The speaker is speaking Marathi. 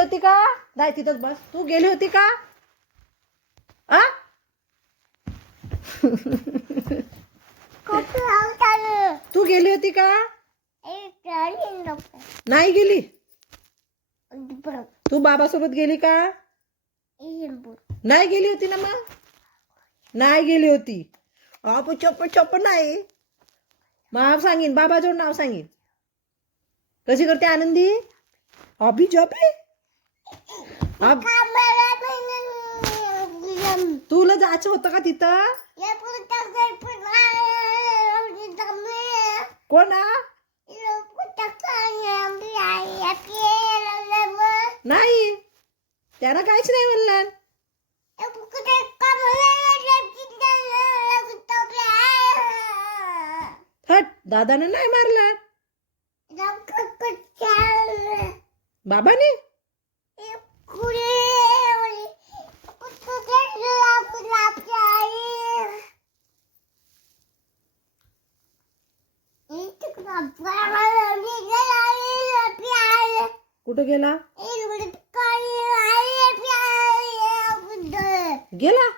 होती का? नाही तिथंच बस. तू गेली होती का? आ तू गेली होती का? नाही गेली. तू बाबासोबत गेली का? नाही गेली होती ना मग. नाही गेली होती. आपण चप्प चप्प नाही. नाव सांगीन, बाबाजवळ नाव सांगीन. कशी करते आनंदी? अभी जपे तुला जायचं होतं का तिथं? कोणा? नाही, त्याला काहीच नाही म्हणलं. हट, दादानं नाही मारलं. बाबाने कुठं गेला? गेला